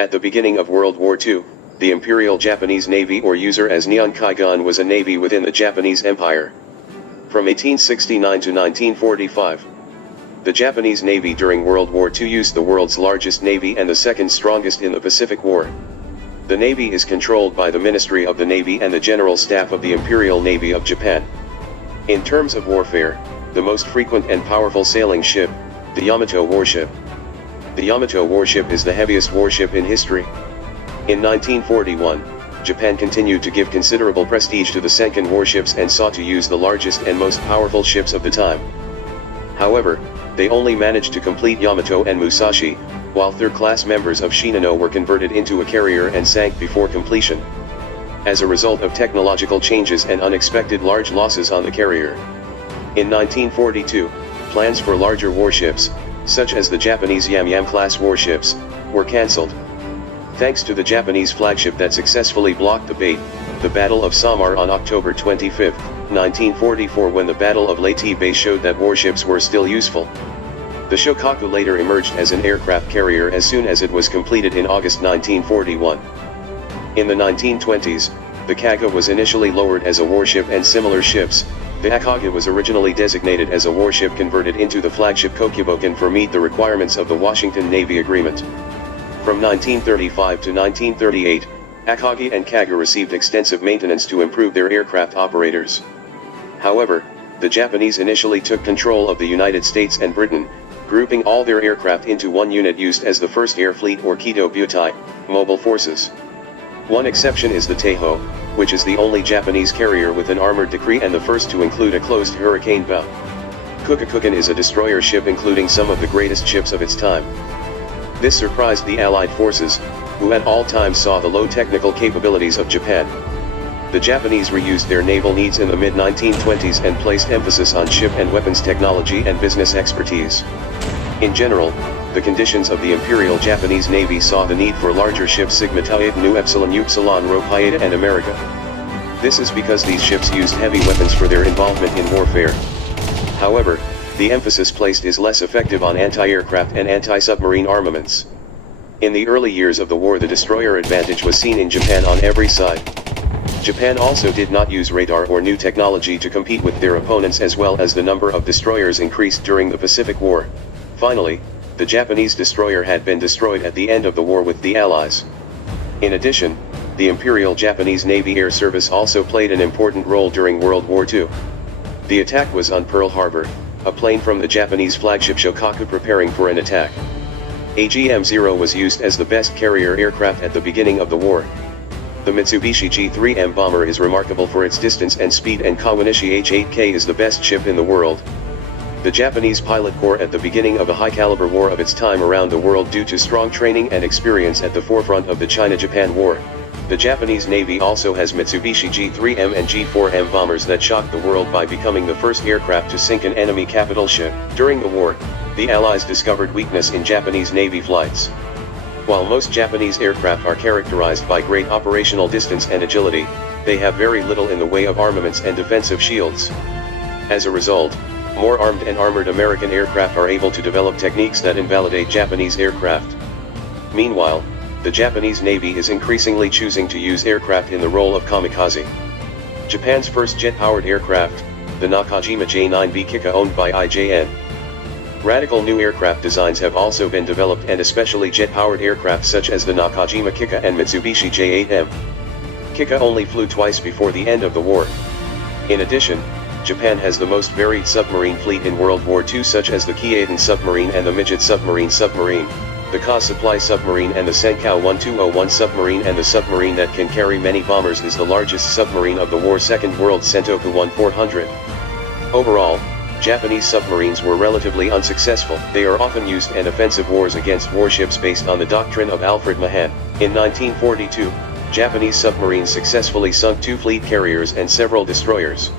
At the beginning of World War II, the Imperial Japanese Navy, or user as Nihon Kaigan, was a navy within the Japanese Empire. From 1869 to 1945, the Japanese Navy during World War II used the world's largest navy and the second strongest in the Pacific War. The Navy is controlled by the Ministry of the Navy and the General Staff of the Imperial Navy of Japan. In terms of warfare, the most frequent and powerful sailing ship, the Yamato warship. The Yamato warship is the heaviest warship in history. In 1941, Japan continued to give considerable prestige to the Senkan warships and sought to use the largest and most powerful ships of the time. However, they only managed to complete Yamato and Musashi, while third-class members of Shinano were converted into a carrier and sank before completion. As a result of technological changes and unexpected large losses on the carrier. In 1942, plans for larger warships, such as the Japanese Yam-Yam-class warships, were cancelled. Thanks to the Japanese flagship that successfully blocked the bait, the Battle of Samar on October 25, 1944, when the Battle of Leyte Bay showed that warships were still useful. The Shokaku later emerged as an aircraft carrier as soon as it was completed in August 1941. In the 1920s, the Kaga was initially lowered as a warship, and similar ships, the Akage, was originally designated as a warship converted into the flagship Kokubokan for meet the requirements of the Washington Navy Agreement. From 1935 to 1938, Akage and Kaga received extensive maintenance to improve their aircraft operators. However, the Japanese initially took control of the United States and Britain, grouping all their aircraft into one unit used as the First Air Fleet, or Kido Butai, Mobile Forces. One exception is the Teiho, which is the only Japanese carrier with an armored decree and the first to include a closed hurricane bow. Kukakukan is a destroyer ship including some of the greatest ships of its time. This surprised the Allied forces, who at all times saw the low technical capabilities of Japan. The Japanese reused their naval needs in the mid-1920s and placed emphasis on ship and weapons technology and business expertise. In general, the conditions of the Imperial Japanese Navy saw the need for larger ships Sigma Tau Nu Epsilon Upsilon Rho Pi Eta and America. This is because these ships used heavy weapons for their involvement in warfare. However, the emphasis placed is less effective on anti-aircraft and anti-submarine armaments. In the early years of the war, the destroyer advantage was seen in Japan on every side. Japan also did not use radar or new technology to compete with their opponents, as well as the number of destroyers increased during the Pacific War. Finally, the Japanese destroyer had been destroyed at the end of the war with the Allies. In addition, the Imperial Japanese Navy Air Service also played an important role during World War II. The attack was on Pearl Harbor, a plane from the Japanese flagship Shokaku preparing for an attack. AGM-0 was used as the best carrier aircraft at the beginning of the war. The Mitsubishi G3M bomber is remarkable for its distance and speed, and Kawanishi H-8K is the best ship in the world. The Japanese pilot corps at the beginning of a high-caliber war of its time around the world due to strong training and experience at the forefront of the China-Japan War. The Japanese Navy also has Mitsubishi G3M and G4M bombers that shocked the world by becoming the first aircraft to sink an enemy capital ship. During the war, the Allies discovered weakness in Japanese Navy flights. While most Japanese aircraft are characterized by great operational distance and agility, they have very little in the way of armaments and defensive shields. As a result, more armed and armored American aircraft are able to develop techniques that invalidate Japanese aircraft. Meanwhile, the Japanese Navy is increasingly choosing to use aircraft in the role of kamikaze. Japan's first jet-powered aircraft, the Nakajima J-9B Kika, owned by IJN. Radical new aircraft designs have also been developed, and especially jet-powered aircraft such as the Nakajima Kika and Mitsubishi J-8M. Kika only flew twice before the end of the war. In addition, Japan has the most varied submarine fleet in World War II, such as the Kyoto submarine and the Midget submarine, the Ka supply submarine and the Senkau 1201 submarine, and the submarine that can carry many bombers is the largest submarine of the war, Second World Sentoku 1400. Overall, Japanese submarines were relatively unsuccessful. They are often used in offensive wars against warships based on the doctrine of Alfred Mahan. In 1942, Japanese submarines successfully sunk 2 fleet carriers and several destroyers.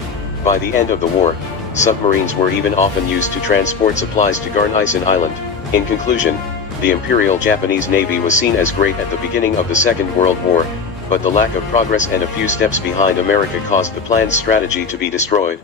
By the end of the war, submarines were even often used to transport supplies to Garnison Island. In conclusion, the Imperial Japanese Navy was seen as great at the beginning of the Second World War, but the lack of progress and a few steps behind America caused the planned strategy to be destroyed.